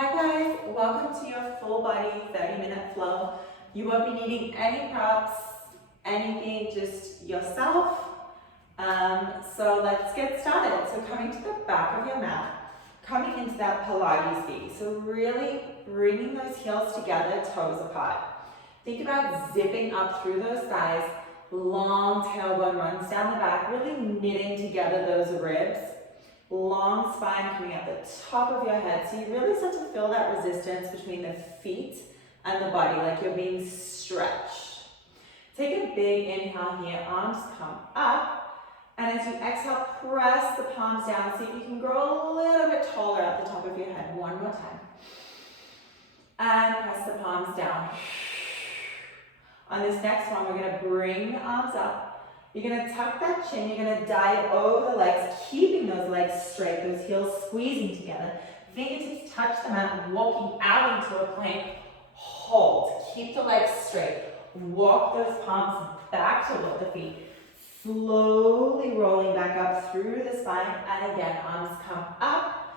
Hi guys, welcome to your full body 30-minute flow. You won't be needing any props, anything, just yourself. So let's get started. So coming to the back of your mat, coming into that Pilates V. So really bringing those heels together, toes apart. Think about zipping up through those thighs, long tailbone runs down the back, really knitting together those ribs. Long spine coming at the top of your head, so you really start to feel that resistance between the feet and the body, like you're being stretched. Take a big inhale here, arms come up, and as you exhale, press the palms down, see if you can grow a little bit taller at the top of your head. One more time. And press the palms down. On this next one, we're going to bring the arms up. You're going to tuck that chin, you're going to dive over the legs, keeping those legs straight, those heels squeezing together. Fingertips touch the mat, walking out into a plank. Hold. Keep the legs straight. Walk those palms back toward the feet. Slowly rolling back up through the spine. And again, arms come up.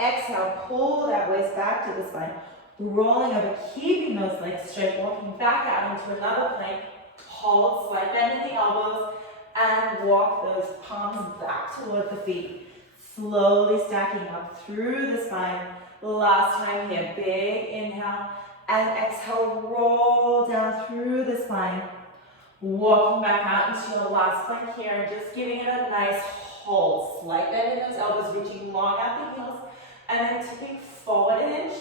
Exhale, pull that waist back to the spine. Rolling over, keeping those legs straight, walking back out into another plank. Hold, slight bend in the elbows, and walk those palms back toward the feet. Slowly stacking up through the spine. Last time here, big inhale, and exhale, roll down through the spine. Walking back out into your last plank here, and just giving it a nice hold. Slight bend in those elbows, reaching long out the heels, and then tipping forward an inch,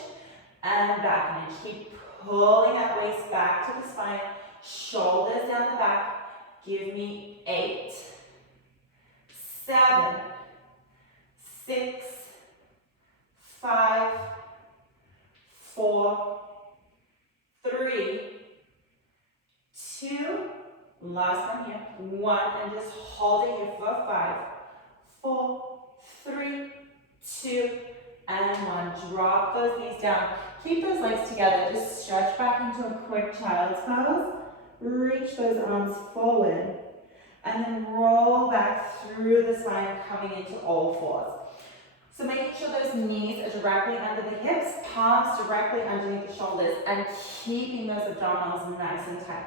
and back an inch. Keep pulling that waist back to the spine. Shoulders down the back. Give me 8, 7, 6, 5, 4, 3, 2, last one here, 1, and just hold it here for 5, 4, 3, 2, and 1. Drop those knees down. Keep those legs together. Just stretch back into a quick child's pose. Reach those arms forward. And then roll back through the spine, coming into all fours. So making sure those knees are directly under the hips, palms directly underneath the shoulders, and keeping those abdominals nice and tight.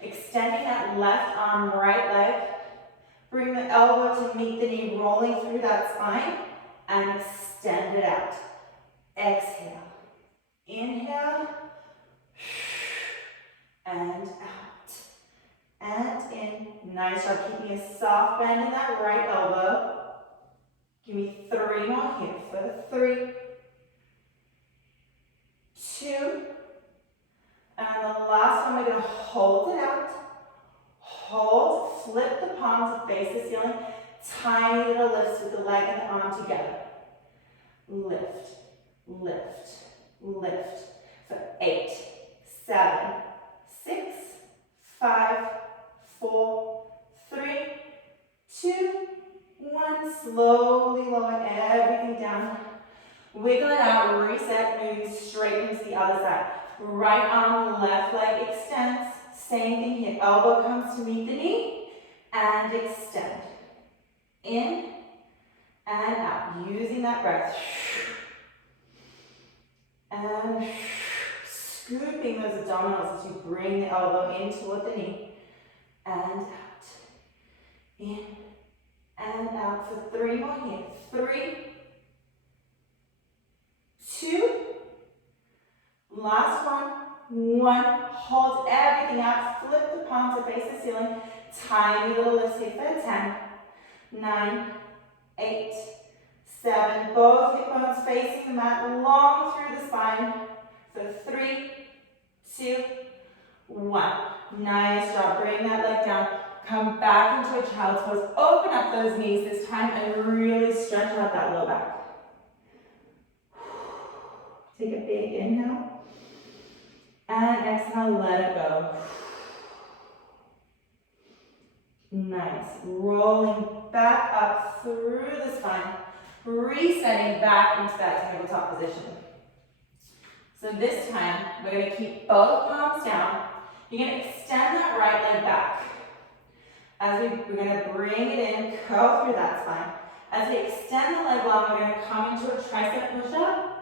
Extending that left arm, right leg. Bring the elbow to meet the knee, rolling through that spine, and extend it out. Exhale. Inhale. And out. And in. Nice job keeping a soft bend in that right elbow. Give me 3 more here for 3, 2, and the last one, we're going to hold it out. Hold, flip the palms to face the ceiling. Tiny little lifts with the leg and the arm together. Lift, lift, lift for 8, 7, 6, 5, 4, 3, 2, 1. Slowly lower everything down. Wiggle it out, reset, moving straight into the other side. Right arm, left leg extends. Same thing here. Elbow comes to meet the knee and extend. In and out. Using that breath. And scooping those abdominals as you bring the elbow in toward the knee and out. In and out for 3 more here. 3, 2, last one. 1, hold everything out. Flip the palms to face the ceiling. Tiny little lifts here for 10, 9, 8, 7. Both hip bones facing the mat, long through the spine for 3, 2, 1. Nice job. Bring that leg down. Come back into a child's pose. Open up those knees this time and really stretch out that low back. Take a big inhale. And exhale, let it go. Nice. Rolling back up through the spine. Resetting back into that tabletop position. So this time, we're going to keep both palms down. You're going to extend that right leg back. We're going to bring it in, curl through that spine. As we extend the leg long, we're going to come into a tricep push-up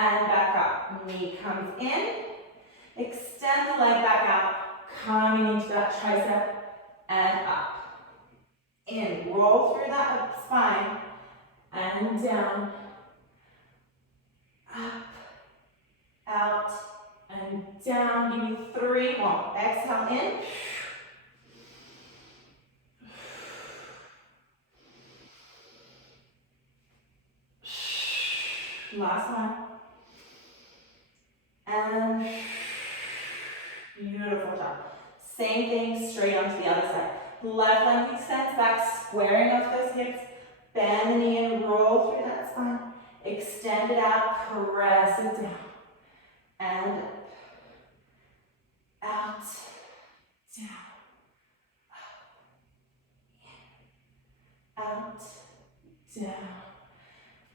and back up. Knee comes in, extend the leg back out, coming into that tricep and up. In, roll through that spine and down, up, out, and down. Give me 3 more. Exhale in. Last one. And beautiful job. Same thing, straight onto the other side. Left leg extends back, squaring off those hips. Bend the knee and roll through that spine. Extend it out, press it down. And out, down, up, out, down,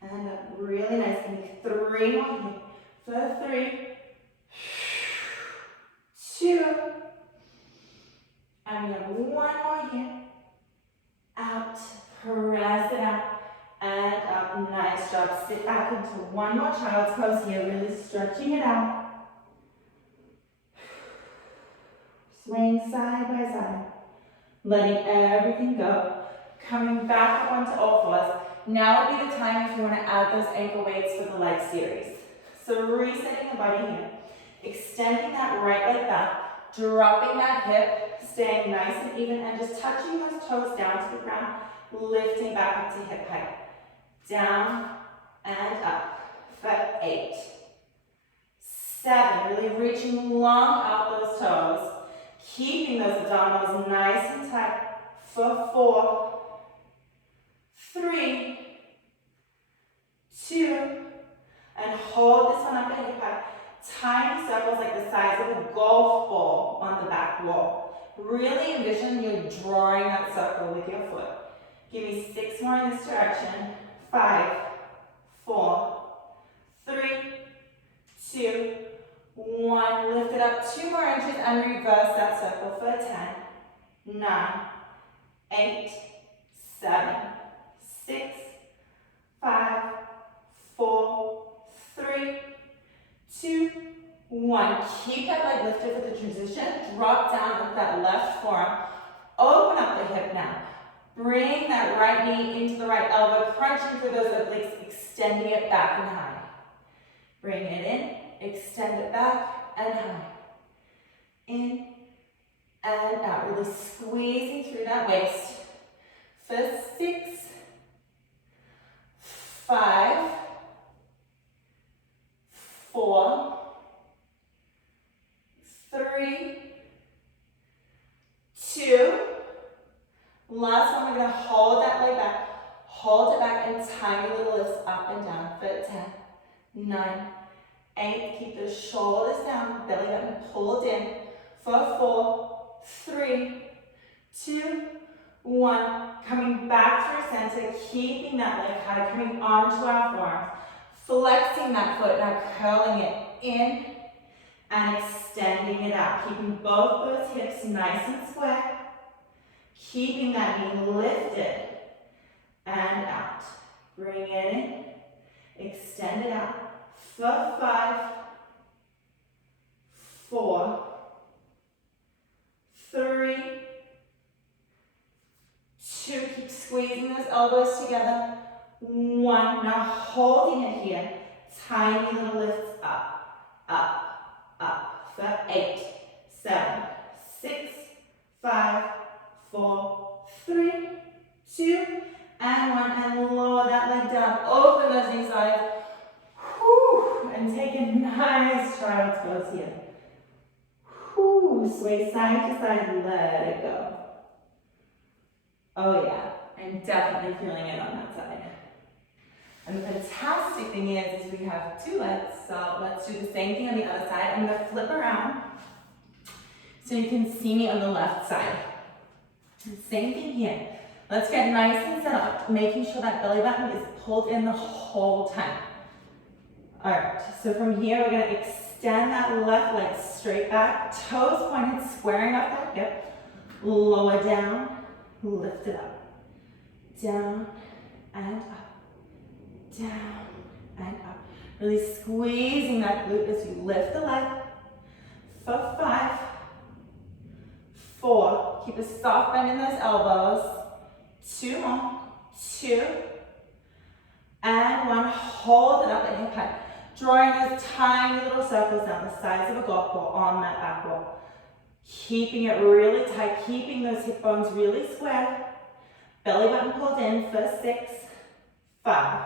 and up. Really nice. Give me 3 more here. For 3, 2, and we have 1 more here. Out, press it out, and up. Nice job. Sit back into 1 more child's pose here, really stretching it out. Swing side by side, letting everything go. Coming back up onto all fours. Now would be the time if you want to add those ankle weights for the leg series. So resetting the body here, extending that right leg back, dropping that hip, staying nice and even, and just touching those toes down to the ground, lifting back up to hip height. Down and up for 8, 7, really reaching long out those toes. Keeping those abdominals nice and tight for 4, 3, 2, and hold this one up at hip height. Tiny circles like the size of a golf ball on the back wall. Really envision you're drawing that circle with your foot. Give me 6 more in this direction. 5, 4, 3, 2, 1, lift it up 2 more inches and reverse that circle for 10, 9, 8, 7, 6, 5, 4, 3, 2, 1. Keep that leg lifted for the transition. Drop down with that left forearm. Open up the hip now. Bring that right knee into the right elbow, crunching through those obliques, extending it back and high. Bring it in. Extend it back and high. In and out. Really squeezing through that waist. For 6, 5, 4, 3, 2. Last one, we're going to hold that leg back. Hold it back and tiny little lifts up and down for 10, 9, 8, keep the shoulders down, belly button pulled in for 4, 3, 2, 1. Coming back through center, keeping that leg high, coming onto our forearms, flexing that foot, now curling it in and extending it out, keeping both those hips nice and square, keeping that knee lifted and out. Bring it in, extend it out. For 5, 4, 3, 2. Keep squeezing those elbows together. 1. Now holding it here. Tiny little lifts up, up, up. For 8, 7, 6, 5, 4, 3, 2, and 1. And lower that leg down. Open those knees wide. And take a nice child's pose here. Sway side to side and let it go. Oh yeah, I'm definitely feeling it on that side. And the fantastic thing is we have 2 legs, so let's do the same thing on the other side. I'm going to flip around so you can see me on the left side. Same thing here. Let's get nice and set up, making sure that belly button is pulled in the whole time. All right, so from here, we're gonna extend that left leg straight back, toes pointed, squaring up that hip, lower down, lift it up, down and up, down and up. Really squeezing that glute as you lift the leg. For 5, 4, keep a soft bend in those elbows. 2 more, 2, and 1. Hold it up at hip height. Drawing those tiny little circles down the sides of a golf ball on that back wall. Keeping it really tight, keeping those hip bones really square. Belly button pulled in for 6, 5,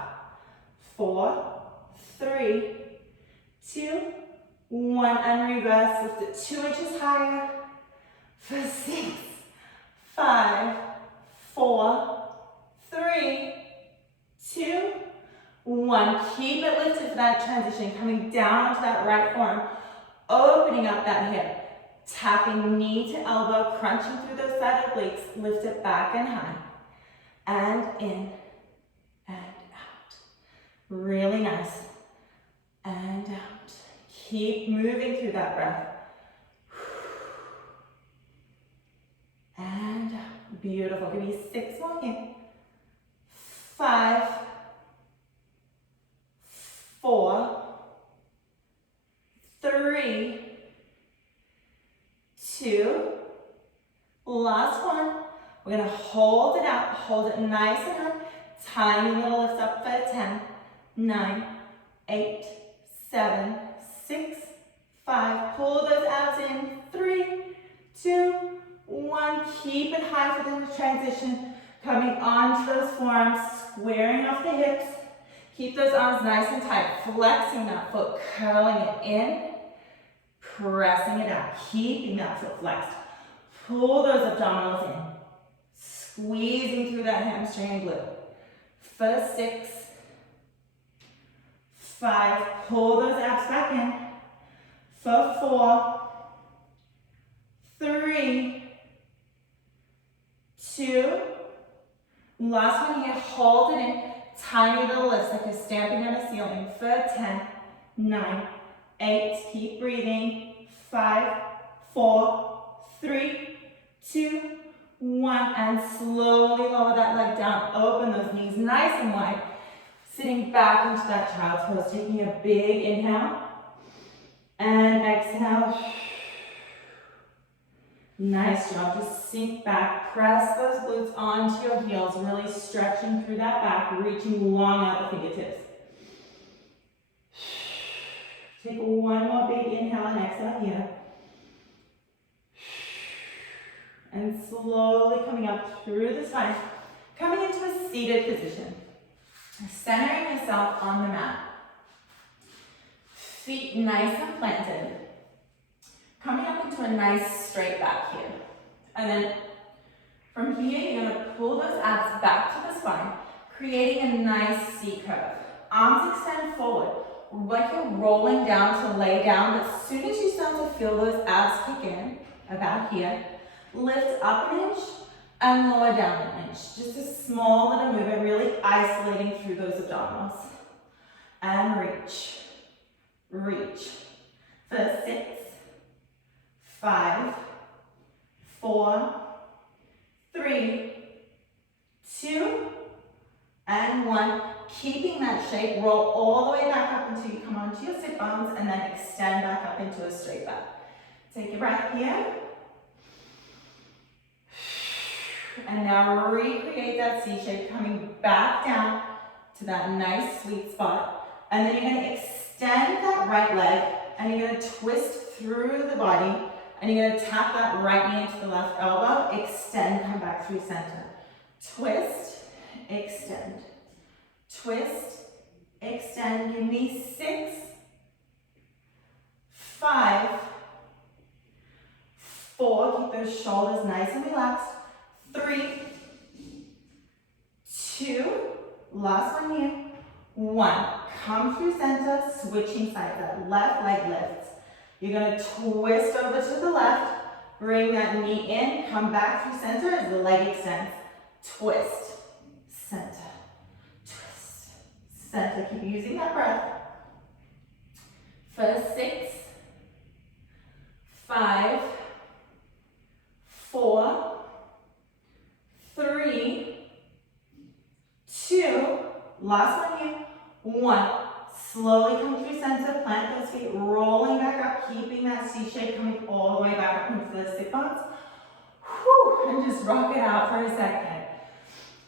4, 3, 2, 1, and reverse. Lift it 2 inches higher for 6, 5, 4, 3, 2, 1. Keep it lifted for that transition, coming down onto that right forearm, opening up that hip, tapping knee to elbow, crunching through those side obliques. Lift it back and high, and in, and out. Really nice, and out. Keep moving through that breath. And out. Beautiful. Give me 6 more here. 5, 4, 3, 2, last one. We're going to hold it out, hold it nice and high. Tiny little lifts up for 10, 9, 8, 7, 6, 5. Pull those abs in. 3, 2, 1. Keep it high for the transition. Coming onto those forearms, squaring off the hips. Keep those arms nice and tight. Flexing that foot, curling it in, pressing it out. Keeping that foot flexed. Pull those abdominals in. Squeezing through that hamstring and glute. For 6, 5, pull those abs back in. For 4, 3, 2, last one here, hold it in. Tiny little lifts like you're stamping on a ceiling. For 10, 9, 8, keep breathing. 5, 4, 3, 2, 1, and slowly lower that leg down. Open those knees nice and wide. Sitting back into that child's pose, taking a big inhale and exhale. Nice job. Just sink back. Press those glutes onto your heels, really stretching through that back, reaching long out the fingertips. Take one more big inhale and exhale here. And slowly coming up through the spine, coming into a seated position. Centering yourself on the mat. Feet nice and planted. Coming up into a nice straight back here. And then from here, you're going to pull those abs back to the spine, creating a nice C curve. Arms extend forward, like you're rolling down to lay down. But as soon as you start to feel those abs kick in, about here, lift up an inch and lower down an inch. Just a small little movement, really isolating through those abdominals. And reach, reach. For 6, 5, 4, 3, 2, and 1. Keeping that shape, roll all the way back up until you come onto your sit bones and then extend back up into a straight back. Take your breath here. And now recreate that C shape, coming back down to that nice sweet spot. And then you're going to extend that right leg and you're going to twist through the body. And you're going to tap that right knee into the left elbow. Extend, come back through center. Twist, extend. Twist, extend. Give me 6, 5, 4. Keep those shoulders nice and relaxed. 3, 2. Last one here. 1. Come through center, switching sides. That left leg lifts. You're going to twist over to the left, bring that knee in, come back through center as the leg extends. Twist, center, twist, center. Keep using that breath. For 6, 5, 4, 3, 2, last one here, 1. Slowly come through center, plant those feet, rolling back up, keeping that C shape, coming all the way back up into the sit bones. Whew, and just rock it out for a second.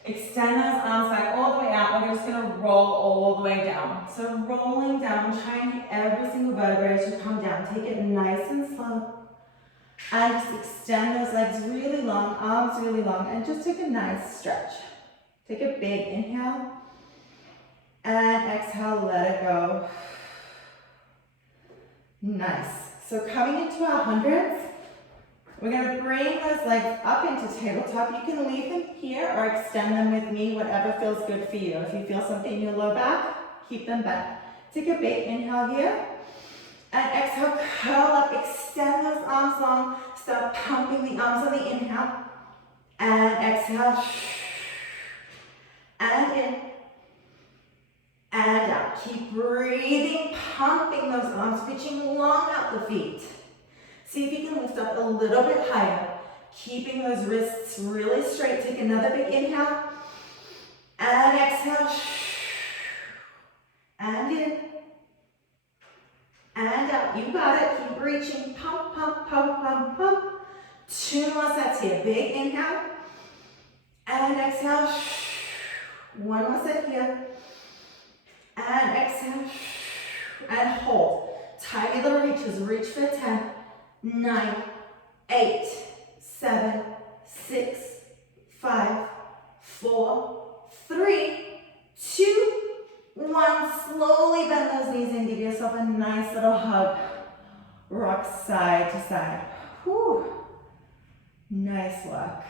Extend those arms back all the way out. We're just going to roll all the way down. So rolling down, try and hit every single vertebrae as you come down. Take it nice and slow. And just extend those legs really long, arms really long, and just take a nice stretch. Take a big inhale. And exhale, let it go. Nice. So coming into our hundreds, we're going to bring those legs up into tabletop. You can leave them here or extend them with me, whatever feels good for you. If you feel something in your low back, keep them back. Take a big inhale here. And exhale, curl up, extend those arms long. Start pumping the arms on the inhale. And exhale. And in. And out. Keep breathing, pumping those arms, reaching long out the feet. See if you can lift up a little bit higher, keeping those wrists really straight. Take another big inhale. And exhale. And in. And out. You got it. Keep reaching. Pump, pump, pump, pump, pump. 2 more sets here. Big inhale. And exhale. 1 more set here. And exhale. And hold. Tiny little reaches. Reach for 10. 9, 8, 7, 6, 5, 4, 3, 2, 1. Slowly bend those knees and give yourself a nice little hug. Rock side to side. Whew. Nice work.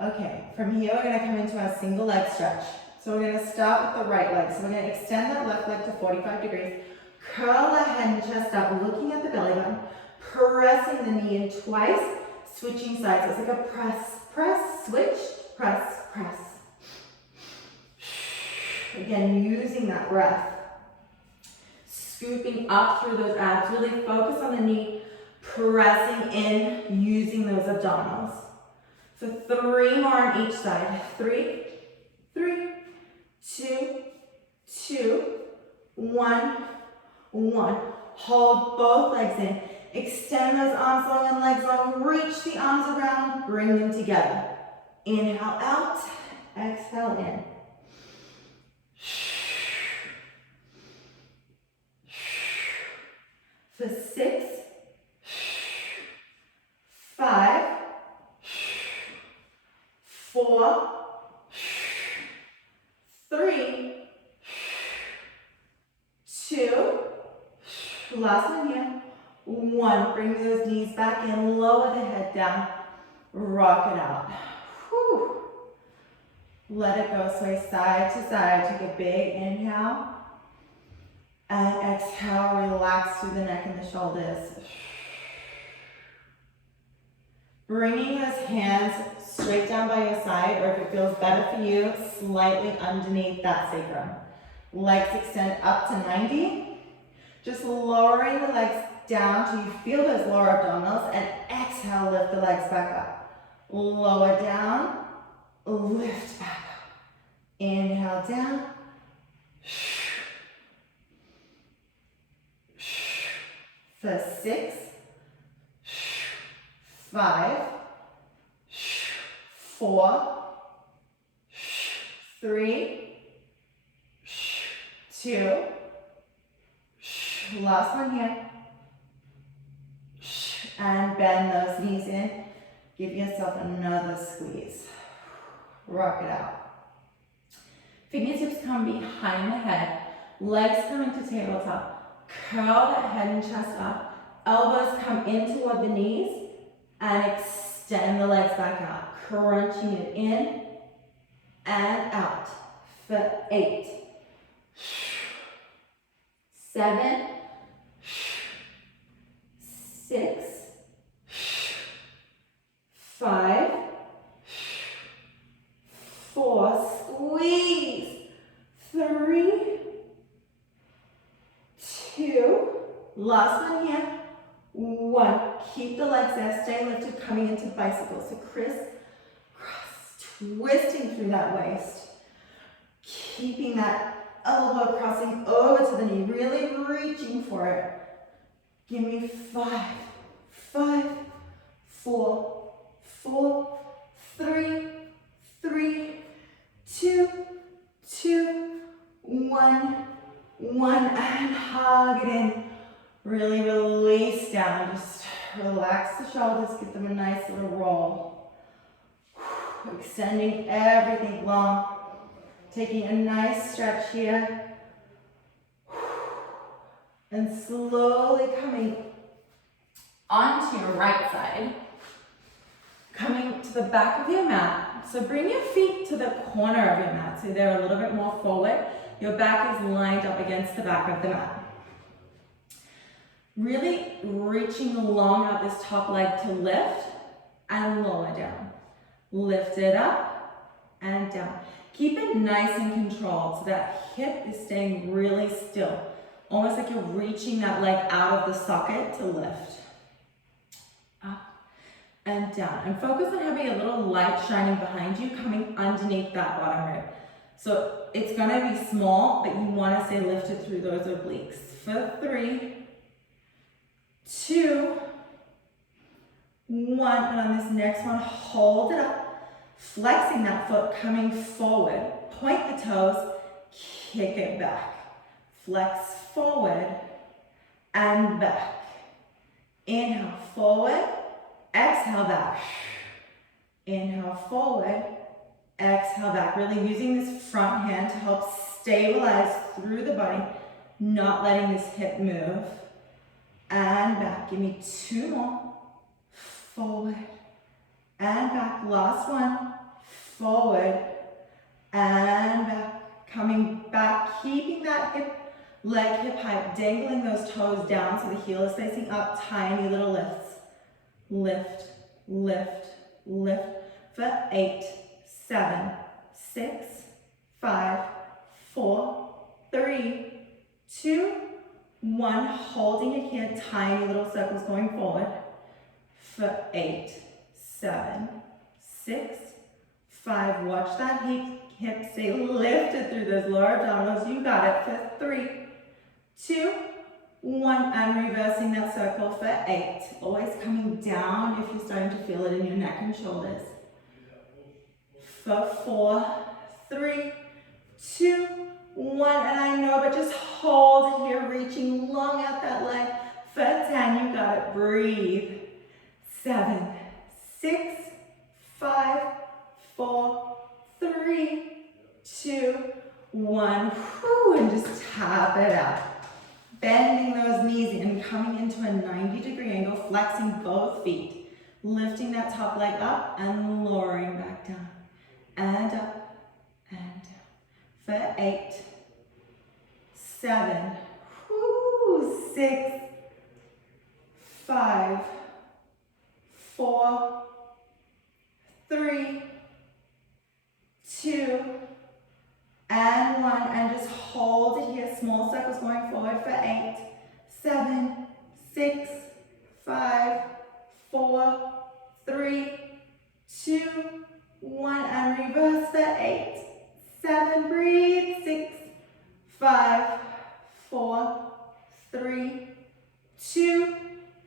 Okay, from here we're going to come into our single leg stretch. So we're going to start with the right leg. So we're going to extend that left leg to 45 degrees. Curl the head and chest up, looking at the belly button, pressing the knee in twice, switching sides. It's like a press, press, switch, press, press. Again, using that breath. Scooping up through those abs. Really focus on the knee, pressing in, using those abdominals. So 3 more on each side. 3, 3, 2, 2, 1, 1. Hold both legs in. Extend those arms long and legs long. Reach the arms around. Bring them together. Inhale out. Exhale in. For 6, 5, 4, 3, 2, last one here. 1, bring those knees back in, lower the head down, rock it out. Whew. Let it go, sway side to side. Take a big inhale. And exhale, relax through the neck and the shoulders. Bringing those hands straight down by your side, or if it feels better for you, slightly underneath that sacrum. Legs extend up to 90. Just lowering the legs down till you feel those lower abdominals, and exhale, lift the legs back up. Lower down, lift back up. Inhale down. For 6, 5, 4, 3, 2, last one here. And bend those knees in. Give yourself another squeeze. Rock it out. Fingertips come behind the head. Legs come into tabletop. Curl that head and chest up. Elbows come in toward the knees. And extend the legs back out. Crunching it in and out. For 8, 7, 6, 5, 4, squeeze, 3, 2, last one here, 1. Keep the legs there, stay lifted, coming into bicycles. So criss, cross, twisting through that waist. Keeping that elbow crossing the knee, really reaching for it. Give me 5, 5, 4, 4, 3, 3, 2, 2, 1, 1, and hug it in. Really release down. Just relax the shoulders, give them a nice little roll. Extending everything long. Taking a nice stretch here. And slowly coming onto your right side. Coming to the back of your mat. So bring your feet to the corner of your mat so they're a little bit more forward. Your back is lined up against the back of the mat. Really reaching long out this top leg to lift and lower down. Lift it up and down. Keep it nice and controlled so that hip is staying really still. Almost like you're reaching that leg out of the socket to lift. Up and down. And focus on having a little light shining behind you, coming underneath that bottom rib. So it's gonna be small, but you wanna stay lifted through those obliques. For 3, 2, 1, and on this next one, hold it up. Flexing that foot, coming forward. Point the toes, kick it back. Flex forward and back. Inhale, forward. Exhale, back. Inhale, forward. Exhale, back. Really using this front hand to help stabilize through the body, not letting this hip move. And back. Give me 2 more. Forward and back. Last one. Forward and back. Coming back, keeping that leg hip height, dangling those toes down so the heel is facing up. Tiny little lifts. Lift, lift, lift. For 8, 7, 6, 5, 4, 3, 2, 1. Holding it here. Tiny little circles going forward. For 8, 7, 6, 5. Watch that hip stay lifted through those lower abdominals. You got it. For 3, 2, 1. And reversing that circle for 8. Always coming down if you're starting to feel it in your neck and shoulders. For 4, 3, 2, 1. And I know, but just hold it here, reaching long out that leg. For 10, you got it. Breathe. 7, 6, 5, 4, 3, 2, 1. Whew, and just tap it out. Bending those knees in, coming into a 90-degree angle, flexing both feet. Lifting that top leg up and lowering back down. And up and down. For 8, 7, 6, 5, 4, 3, 2, and 1. And just hold it here. Small circles going forward for 8, 7, 6, 5, 4, 3, 2, 1. And reverse for 8, 7. Breathe. 6, 5, 4, 3, 2,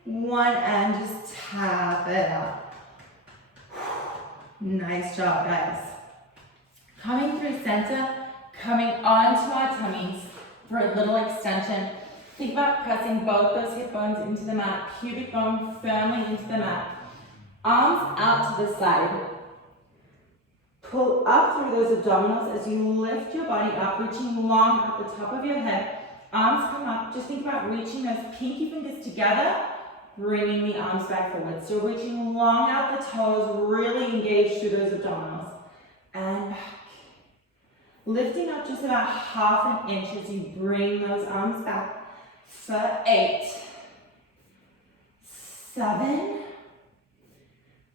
1. And just tap it out. Nice job, guys. Coming through center, coming onto our tummies for a little extension. Think about pressing both those hip bones into the mat, pubic bone firmly into the mat. Arms out to the side. Pull up through those abdominals as you lift your body up, reaching long at the top of your head. Arms come up. Just think about reaching those pinky fingers together, bringing the arms back forward. So reaching long out the toes, really engage through those abdominals. And back. Lifting up just about ½ an inch as you bring those arms back. For 8, 7,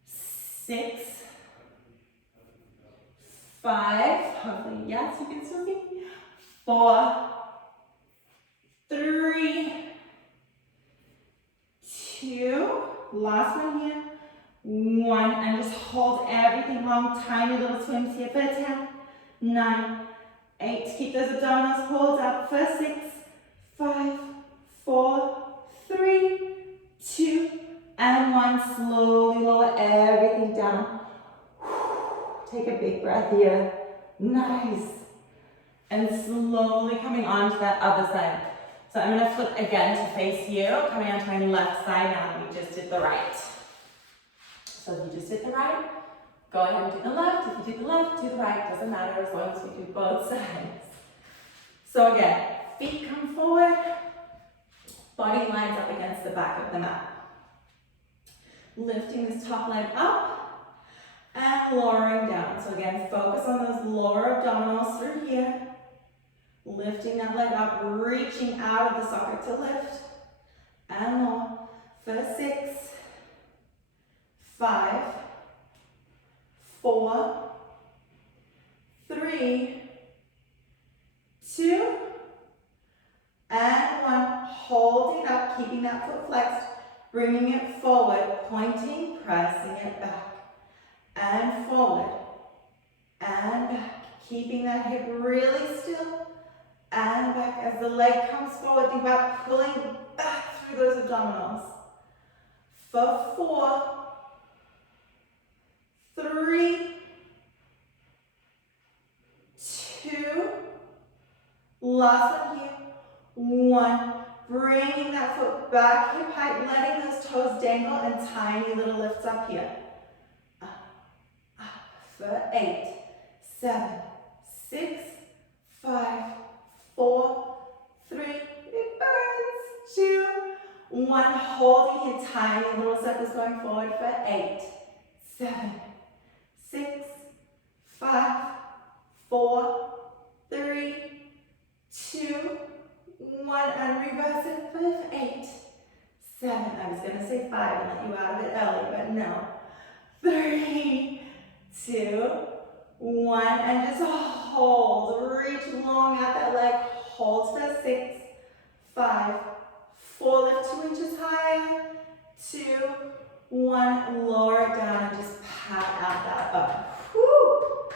6, 5, hopefully, yes, you can still see. 4, 3, 2, last one here. 1, and just hold everything long, tiny little swims here for 10, 9, 8, keep those abdominals pulled up for 6, Take a big breath here. Nice. And slowly coming on to that other side. So I'm going to flip again to face you, coming on to my left side now that we just did the right. So if you just did the right, go ahead and do the left. If you do the left, do the right. Doesn't matter as long as we do both sides. So again, feet come forward, body lines up against the back of the mat. Lifting this top leg up and lowering down. So again, focus on those lower abdominals through here. Lifting that leg up, reaching out of the socket to lift. And lower for 6, 5, 4, 3, 2, and 1. Holding it up, keeping that foot flexed, bringing it forward, pointing, pressing it back, and forward, and back, keeping that hip really still, and back. As the leg comes forward, think about pulling back through those abdominals. For 4, 3, 2, last one here, 1. Bringing that foot back hip height, letting those toes dangle and tiny little lifts up here. Up, up, for 8, 7, 6, 5, 4, 3, it burns, 2, 1. Holding your tiny little circles going forward for 8, 7, 6, 5, 4, 3, 2, 1, and reverse it for 8, 7. I was going to say 5 and let you out of it early, but no. 3, 2, 1, and just hold. Reach long out that leg. Hold for 6, 5, 4. Lift 2 inches higher. 2, 1. Lower it down and just pat out that butt. Woo!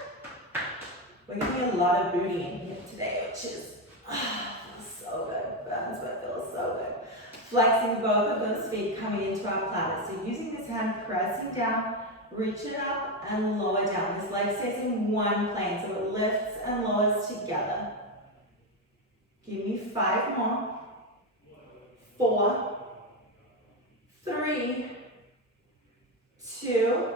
We're getting a lot of booty in here today, which is so good. Burns, but feels so good. Flexing both of those feet, coming into our platter. So using this hand, pressing down, reach it up and lower down. This leg stays in one plane, so it lifts and lowers together. Give me 5 more. 4, 3, 2,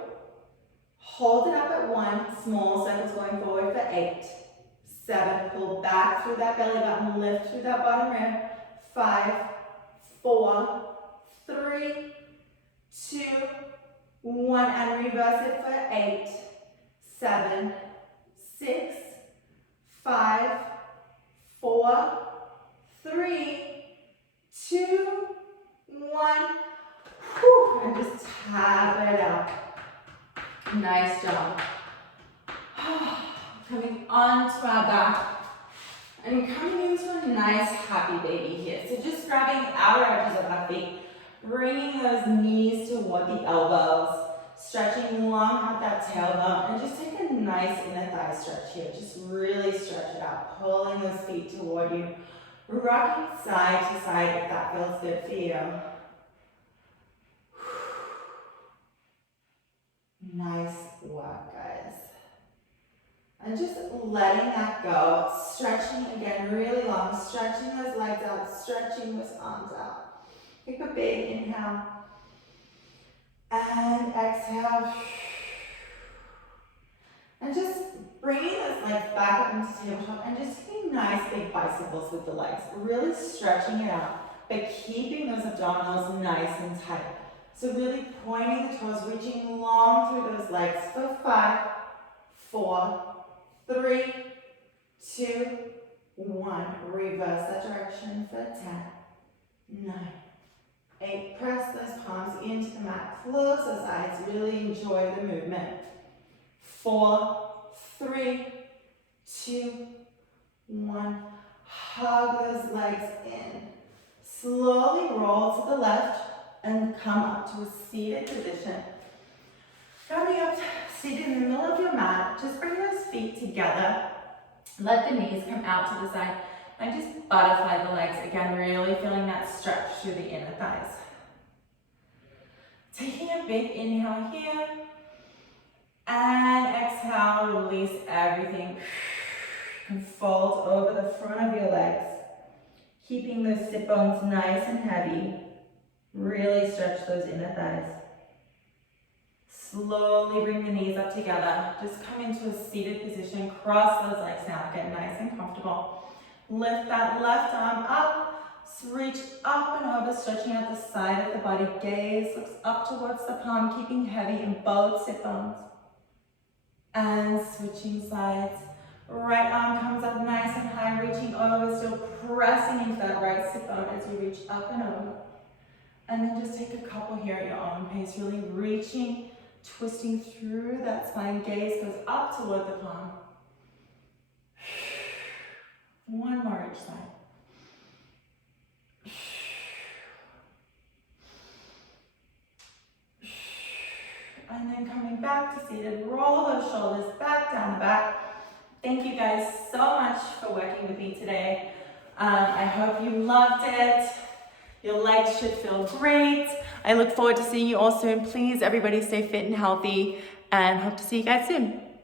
hold it up at 1. Small circles going forward for 8, 7, pull back through that belly button, lift through that bottom rib. 5, 4, 3, 2, 1, and reverse it for 8, 7, 6, 5, 4, 3, 2, 1. Whew, and just tap it out. Nice job. Coming onto our back and coming into a nice happy baby here. So just grabbing outer edges of our feet, bringing those knees toward the elbows, stretching long out that tailbone, and just take a nice inner thigh stretch here. Just really stretch it out, pulling those feet toward you, rocking side to side if that feels good for you. Nice work, guys. And just letting that go, stretching again really long, stretching those legs out, stretching those arms out. Take a big inhale and exhale. And just bringing those legs back up into tabletop and just taking nice big bicycles with the legs, really stretching it out, but keeping those abdominals nice and tight. So really pointing the toes, reaching long through those legs for 5, 4, 3, 2, 1. Reverse that direction for 10, 9, 8. Press those palms into the mat. Close those eyes. Really enjoy the movement. 4, 3, 2, 1. Hug those legs in. Slowly roll to the left and come up to a seated position. Coming up, seated in the middle of your mat, just bring those feet together. Let the knees come out to the side and just butterfly the legs. Again, really feeling that stretch through the inner thighs. Taking a big inhale here And exhale, release everything. And fold over the front of your legs, keeping those sit bones nice and heavy. Really stretch those inner thighs. Slowly bring the knees up together. Just come into a seated position. Cross those legs now. Get nice and comfortable. Lift that left arm up. Reach up and over, stretching out the side of the body. Gaze looks up towards the palm, keeping heavy in both sit bones. And switching sides. Right arm comes up nice and high, reaching over, still pressing into that right sit bone as you reach up and over. And then just take a couple here at your own pace, really reaching, twisting through that spine. Gaze goes up toward the palm. One more each side. And then coming back to seated, roll those shoulders back down the back. Thank you guys so much for working with me today. I hope you loved it. Your legs should feel great. I look forward to seeing you all soon. Please, everybody stay fit and healthy, and hope to see you guys soon.